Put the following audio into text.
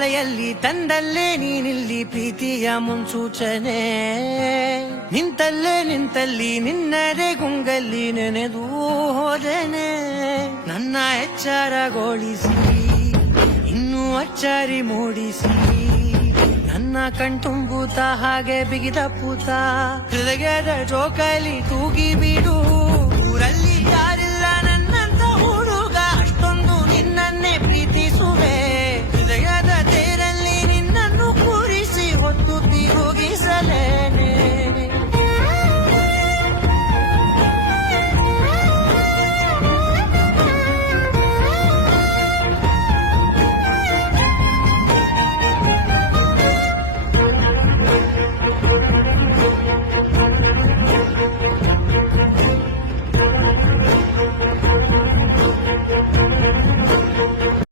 ಮಳೆಯಲ್ಲಿ ತಂದಲ್ಲೇ ನೀನಿಲ್ಲಿ ಪ್ರೀತಿಯ ಮುನ್ಸೂಚನೆ ನಿಂತಲ್ಲಿ ನಿನ್ನರೆ ಗುಂಗಲ್ಲಿ ನೆನೆದು ಹೋದೆನೆ ನನ್ನ ಎಚ್ಚರಗೊಳಿಸಿ ಇನ್ನೂ ಅಚ್ಚರಿ ಮೂಡಿಸಿ ನನ್ನ ಕಣ್ತುಂಬುತ್ತ ಹಾಗೆ ಬಿಗಿದ ಪೂತ ಹೃದಯದ ಜೋಕಾಲಿ ತೂಗಿ ಬಿಡು